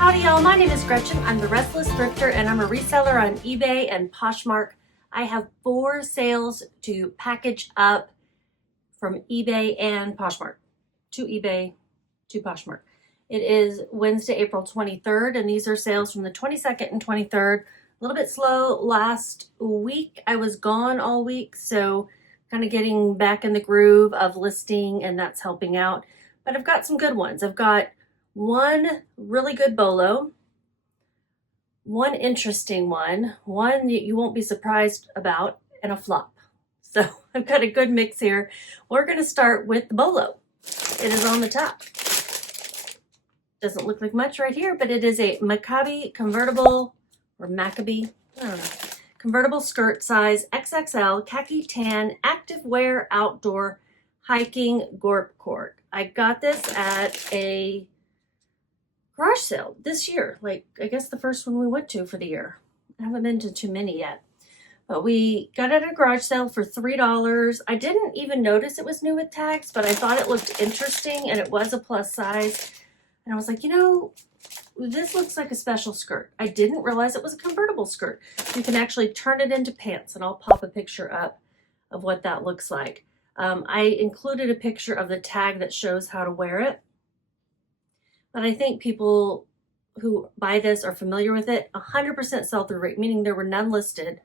Howdy y'all, my name is Gretchen. I'm the Restless Thrifter and I'm a reseller on eBay and Poshmark. I have 4 sales to package up from eBay and Poshmark. To eBay, to Poshmark. It is Wednesday, April 23rd, and these are sales from the 22nd and 23rd. A little bit slow last week. I was gone all week, so kind of getting back in the groove of listing, and that's helping out. But I've got some good ones. I've got one really good bolo, one interesting one that you won't be surprised about, and a flop. So I've got a good mix here. We're going to start with the bolo. It is on the top. Doesn't look like much right here, but it is a Maccabi convertible, or Maccabee, I don't know, convertible skirt size XXL, khaki tan, active wear, outdoor, hiking, gorp cork. I got this at a garage sale this year, like I guess the first one we went to for the year. I haven't been to too many yet, but we got it at a garage sale for $3. I didn't even notice it was new with tags, but I thought it looked interesting and it was a plus size. And I was like, you know, this looks like a special skirt. I didn't realize it was a convertible skirt. You can actually turn it into pants, and I'll pop a picture up of what that looks like. I included a picture of the tag that shows how to wear it. But I think people who buy this are familiar with it. 100% sell-through rate, meaning there were none listed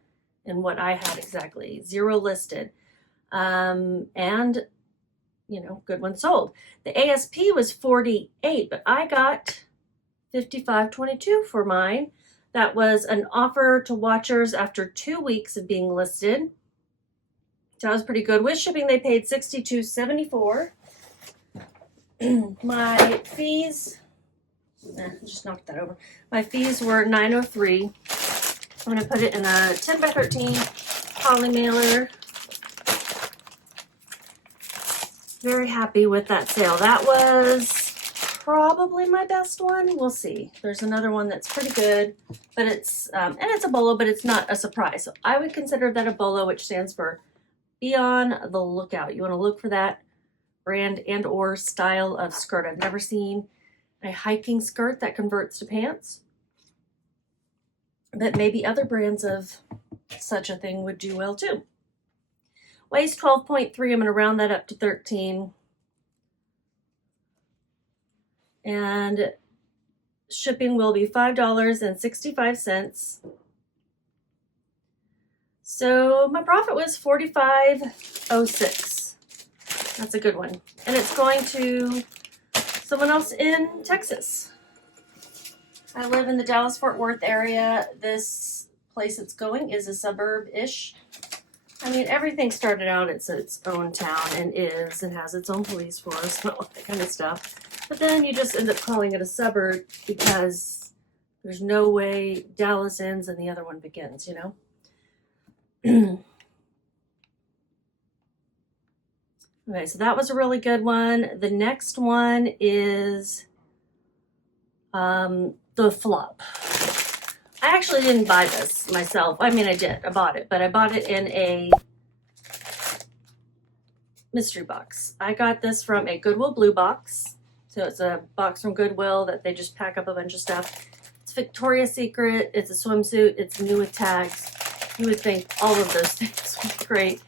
in what I had exactly. 0 listed. And, you know, good one sold. The ASP was 48, but I got 55.22 for mine. That was an offer to watchers after 2 weeks of being listed. So that was pretty good. With shipping, they paid $62.74. My fees, just knocked that over. My fees were $9.03. I'm going to put it in a 10 by 13 poly mailer. Very happy with that sale. That was probably my best one. We'll see. There's another one that's pretty good, but it's and it's a bolo, but it's not a surprise. So I would consider that a bolo, which stands for be on the lookout. You want to look for that brand and or style of skirt. I've never seen a hiking skirt that converts to pants, but maybe other brands of such a thing would do well too. Waist 12.3, I'm going to round that up to 13. And shipping will be $5.65. So my profit was $45.06. That's a good one. And it's going to someone else in Texas. I live in the Dallas-Fort Worth area. This place it's going is a suburb-ish. I mean, everything started out as its own town and has its own police force and all that kind of stuff. But then you just end up calling it a suburb because there's no way Dallas ends and the other one begins, you know? Okay, so that was a really good one. The next one is the flop. I actually didn't buy this myself. I mean, I did. I bought it, but I bought it in a mystery box. I got this from a Goodwill Blue box. So it's a box from Goodwill that they just pack up a bunch of stuff. It's Victoria's Secret. It's a swimsuit. It's new with tags. You would think all of those things would be great.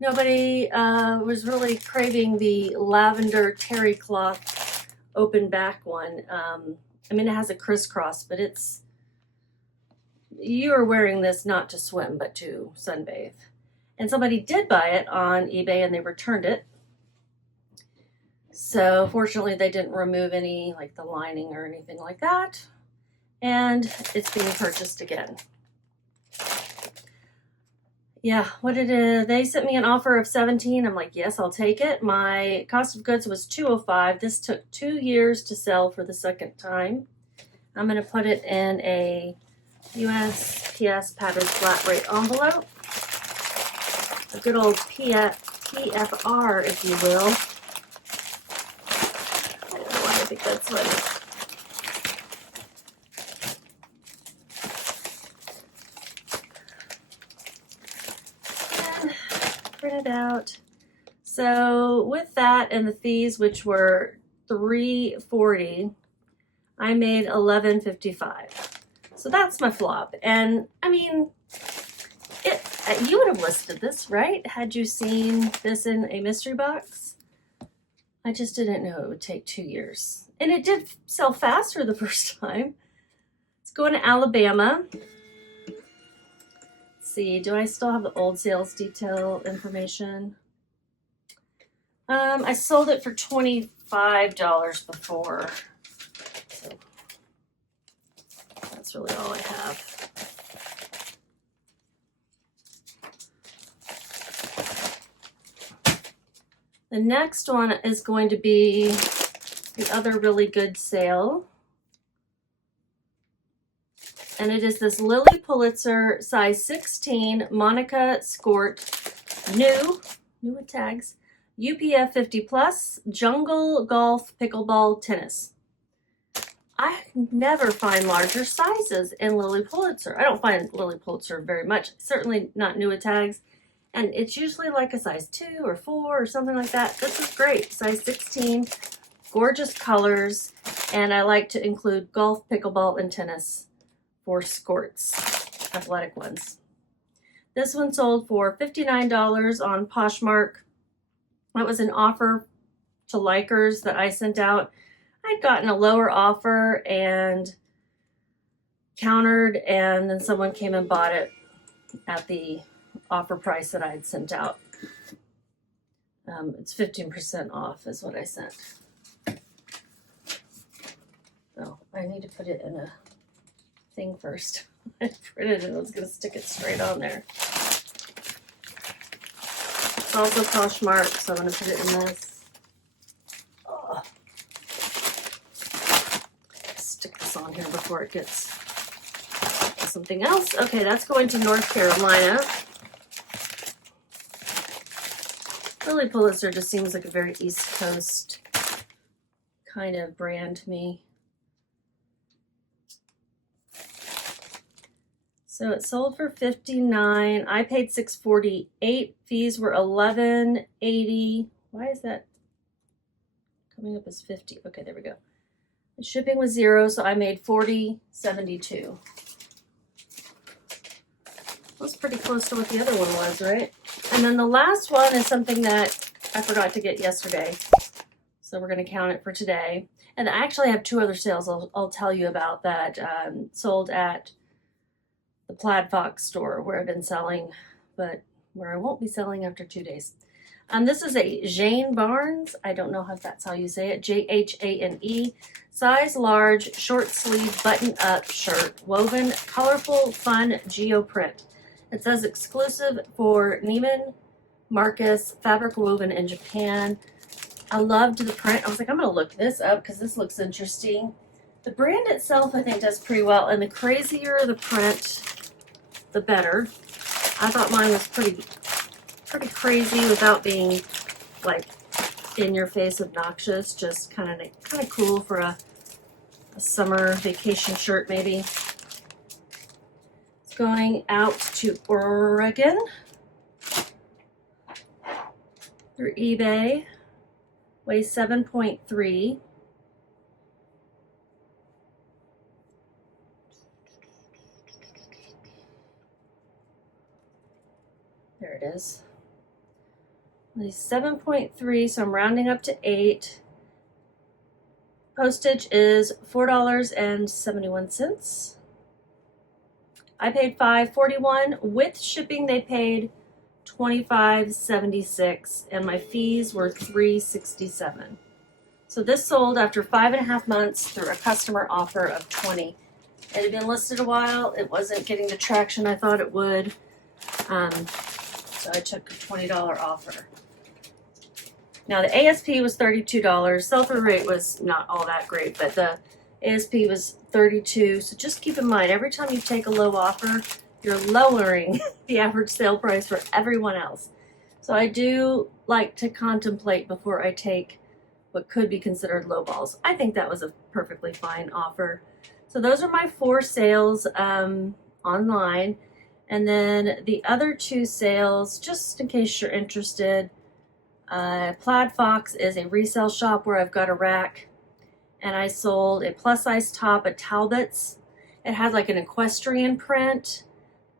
Nobody was really craving the lavender terry cloth open back one. I mean, it has a crisscross, but you are wearing this not to swim, but to sunbathe. And somebody did buy it on eBay and they returned it. So fortunately they didn't remove any, like the lining or anything like that. And it's being purchased again. Yeah, what did they sent me an offer of $17. I'm like, yes, I'll take it. My cost of goods was $205. This took 2 years to sell for the second time. I'm going to put it in a USPS padded flat rate envelope. A good old PFR, if you will. I don't know why I think that's funny. Print it out. So with that and the fees, which were $340, I made $11.55. So that's my flop. And I mean, you would have listed this, right? Had you seen this in a mystery box? I just didn't know it would take 2 years. And it did sell faster the first time. Let's go into Alabama. Let's see, do I still have the old sales detail information? I sold it for $25 before. So that's really all I have. The next one is going to be the other really good sale. And it is this Lily Pulitzer size 16 Monica Skort new with tags, UPF 50 plus, jungle, golf, pickleball, tennis. I never find larger sizes in Lily Pulitzer. I don't find Lily Pulitzer very much, certainly not new with tags. And it's usually like a size 2 or 4 or something like that. This is great, size 16, gorgeous colors. And I like to include golf, pickleball, and tennis for Skorts, athletic ones. This one sold for $59 on Poshmark. That was an offer to likers that I sent out. I'd gotten a lower offer and countered, and then someone came and bought it at the offer price that I had sent out. It's 15% off is what I sent. So I need to put it in a thing first. I printed it and I was going to stick it straight on there. It's also Poshmark, so I'm going to put it in this. Oh. Stick this on here before it gets something else. Okay, that's going to North Carolina. Lily Pulitzer just seems like a very East Coast kind of brand to me. So it sold for $59. I paid $6.48. Fees were $11.80. Why is that coming up as 50? Okay, there we go. The shipping was $0, so I made $40.72. That's pretty close to what the other one was, right? And then the last one is something that I forgot to get yesterday. So we're going to count it for today. And I actually have 2 other sales I'll tell you about that sold at the Plaid Fox store where I've been selling, but where I won't be selling after 2 days. This is a Jane Barnes. I don't know if that's how you say it. Jane, size large, short sleeve, button up shirt, woven, colorful, fun geoprint. It says exclusive for Neiman Marcus, fabric woven in Japan. I loved the print. I was like, I'm going to look this up because this looks interesting. The brand itself, I think, does pretty well. And the crazier the print, the better. I thought mine was pretty crazy without being like in your face obnoxious. Just kind of cool for a summer vacation shirt maybe. It's going out to Oregon through eBay. Weighs 7.3. There it is. Weighs 7.3, so I'm rounding up to 8. Postage is $4.71. I paid $5.41. With shipping, they paid $25.76, and my fees were $3.67. So this sold after 5.5 months through a customer offer of $20. It had been listed a while. It wasn't getting the traction I thought it would. So I took a $20 offer. Now the ASP was $32. Sell-through rate was not all that great, but the ASP was $32. So just keep in mind, every time you take a low offer, you're lowering the average sale price for everyone else. So I do like to contemplate before I take what could be considered low balls. I think that was a perfectly fine offer. So those are my 4 sales online. And then the other 2 sales, just in case you're interested, Plaid Fox is a resale shop where I've got a rack and I sold a plus size top at Talbot's. It had like an equestrian print.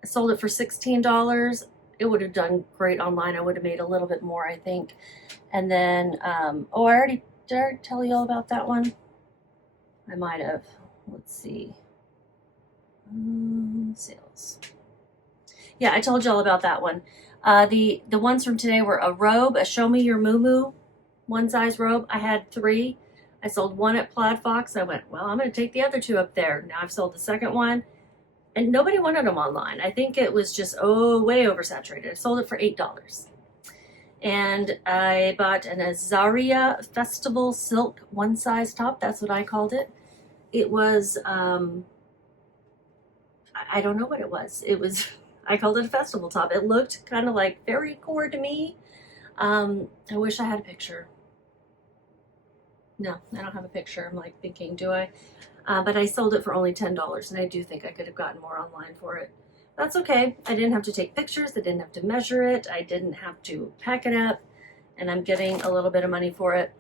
I sold it for $16. It would have done great online. I would have made a little bit more, I think. And then, oh, did I already tell you all about that one? I might have. Let's see. Sales. Yeah, I told you all about that one. The ones from today were a robe, a Show Me Your Moo Moo, one size robe. I had 3. I sold 1 at Plaid Fox. I went, well, I'm going to take the other 2 up there. Now I've sold the second one. And nobody wanted them online. I think it was just, way oversaturated. I sold it for $8. And I bought an Azaria Festival Silk one size top. That's what I called it. It was, I don't know what it was. It was, I called it a festival top. It looked kind of like fairy core to me. I wish I had a picture. No, I don't have a picture. I'm like thinking, do I? But I sold it for only $10, and I do think I could have gotten more online for it. That's okay. I didn't have to take pictures. I didn't have to measure it. I didn't have to pack it up, and I'm getting a little bit of money for it.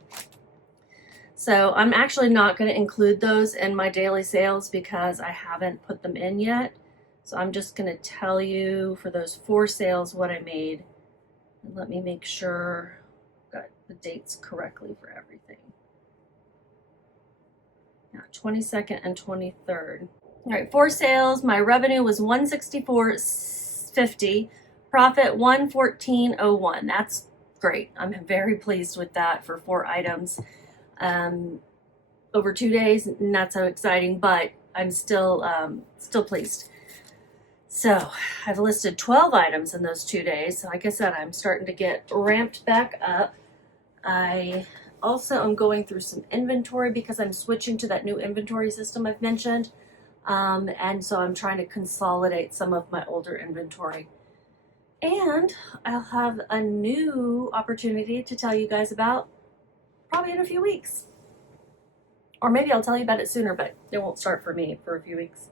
So I'm actually not going to include those in my daily sales because I haven't put them in yet. So I'm just going to tell you for those 4 sales what I made. And let me make sure I've got the dates correctly for everything. 22nd and 23rd. All right, 4 sales. My revenue was $164.50. Profit $114.01. That's great. I'm very pleased with that for 4 items over 2 days. Not so exciting, but I'm still pleased. So I've listed 12 items in those 2 days. So like I said, I'm starting to get ramped back up. I also am going through some inventory because I'm switching to that new inventory system I've mentioned. And so I'm trying to consolidate some of my older inventory. And I'll have a new opportunity to tell you guys about probably in a few weeks. Or maybe I'll tell you about it sooner, but it won't start for me for a few weeks.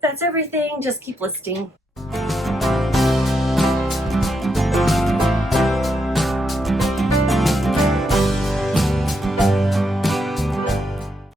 That's everything. Just keep listing.